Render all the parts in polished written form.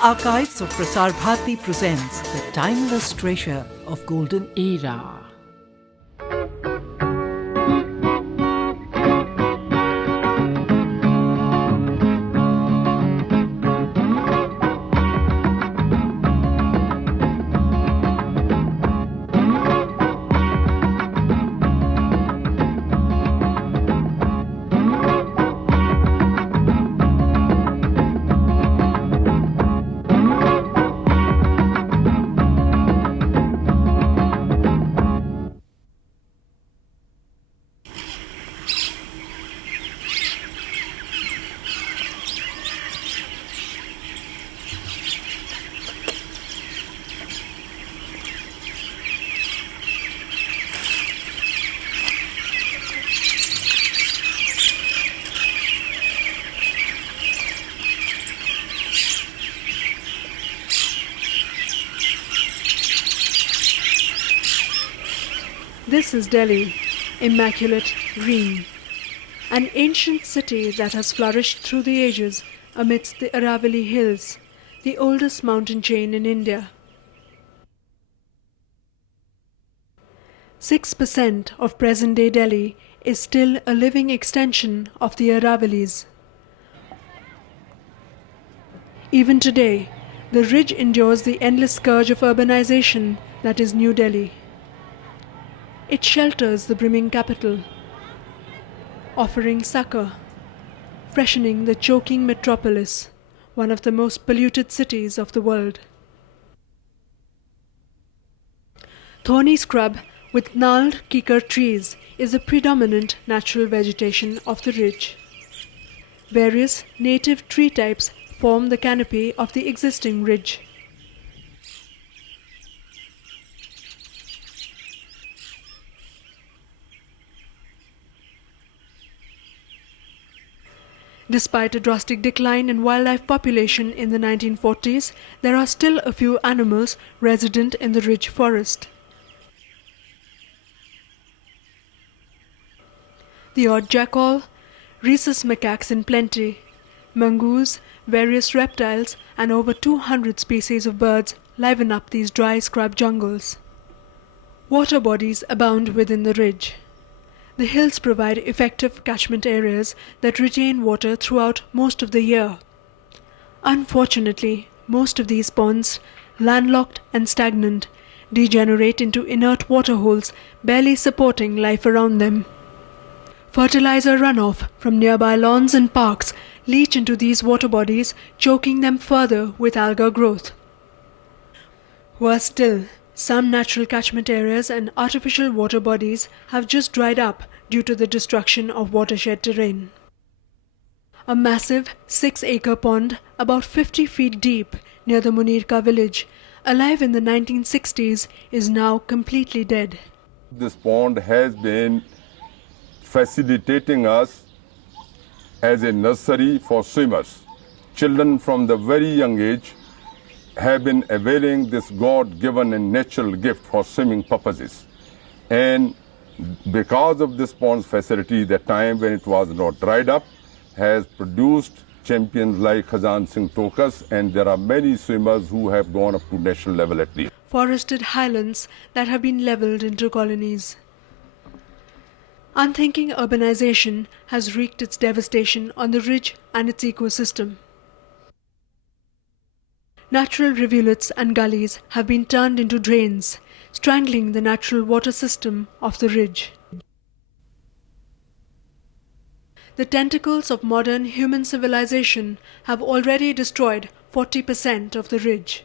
Archives of Prasar Bharati presents the timeless treasure of golden era. This is Delhi, immaculate, green, an ancient city that has flourished through the ages amidst the Aravalli Hills, the oldest mountain chain in India. 6% of present-day Delhi is still a living extension of the Aravallis. Even today, the ridge endures the endless scourge of urbanization that is New Delhi. It shelters the brimming capital, offering succor, freshening the choking metropolis, one of the most polluted cities of the world. Thorny scrub with gnarled kikar trees is the predominant natural vegetation of the ridge. Various native tree types form the canopy of the existing ridge. Despite a drastic decline in wildlife population in the 1940s, there are still a few animals resident in the ridge forest. The odd jackal, rhesus macaques in plenty, mongoose, various reptiles, and over 200 species of birds liven up these dry scrub jungles. Water bodies abound within the ridge. The hills provide effective catchment areas that retain water throughout most of the year. Unfortunately, most of these ponds, landlocked and stagnant, degenerate into inert waterholes barely supporting life around them. Fertilizer runoff from nearby lawns and parks leach into these water bodies, choking them further with algal growth. Worse still, some natural catchment areas and artificial water bodies have just dried up due to the destruction of watershed terrain. A massive 6-acre pond, about 50 feet deep, near the Munirka village, alive in the 1960s, is now completely dead. This pond has been facilitating us as a nursery for swimmers. Children from the very young age have been availing this God-given and natural gift for swimming purposes. And because of this pond's facility, the time when it was not dried up, has produced champions like Khazan Singh Tokas, and there are many swimmers who have gone up to national level at least. Forested highlands that have been leveled into colonies. Unthinking urbanization has wreaked its devastation on the ridge and its ecosystem. Natural rivulets and gullies have been turned into drains, strangling the natural water system of the ridge. The tentacles of modern human civilization have already destroyed 40% of the ridge.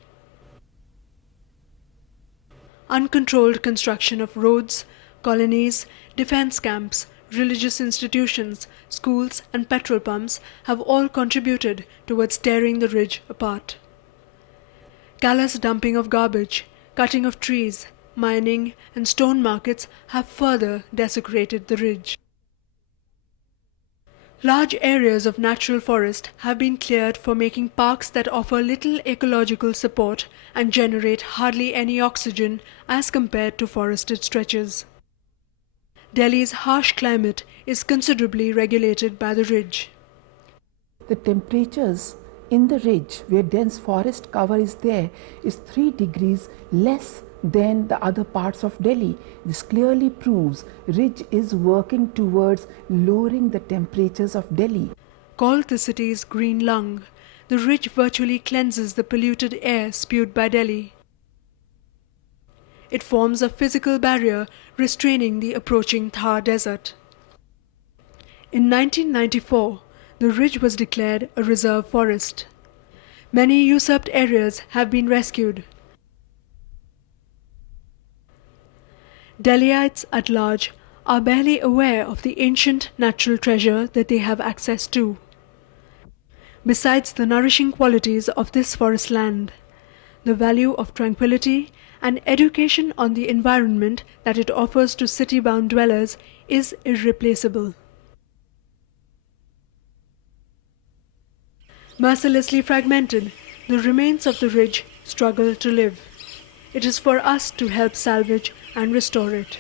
Uncontrolled construction of roads, colonies, defense camps, religious institutions, schools, and petrol pumps have all contributed towards tearing the ridge apart. Callous dumping of garbage, cutting of trees, mining, and stone markets have further desecrated the ridge. Large areas of natural forest have been cleared for making parks that offer little ecological support and generate hardly any oxygen as compared to forested stretches. Delhi's harsh climate is considerably regulated by the ridge. The temperatures in the ridge where dense forest cover is there is 3 degrees less than the other parts of Delhi. This clearly proves ridge is working towards lowering the temperatures of Delhi. Called the city's green lung, the ridge virtually cleanses the polluted air spewed by Delhi. It forms a physical barrier restraining the approaching Thar Desert. In 1994, the ridge was declared a reserve forest. Many usurped areas have been rescued. Delhiites at large are barely aware of the ancient natural treasure that they have access to. Besides the nourishing qualities of this forest land, the value of tranquility and education on the environment that it offers to city-bound dwellers is irreplaceable. Mercilessly fragmented, the remains of the ridge struggle to live. It is for us to help salvage and restore it.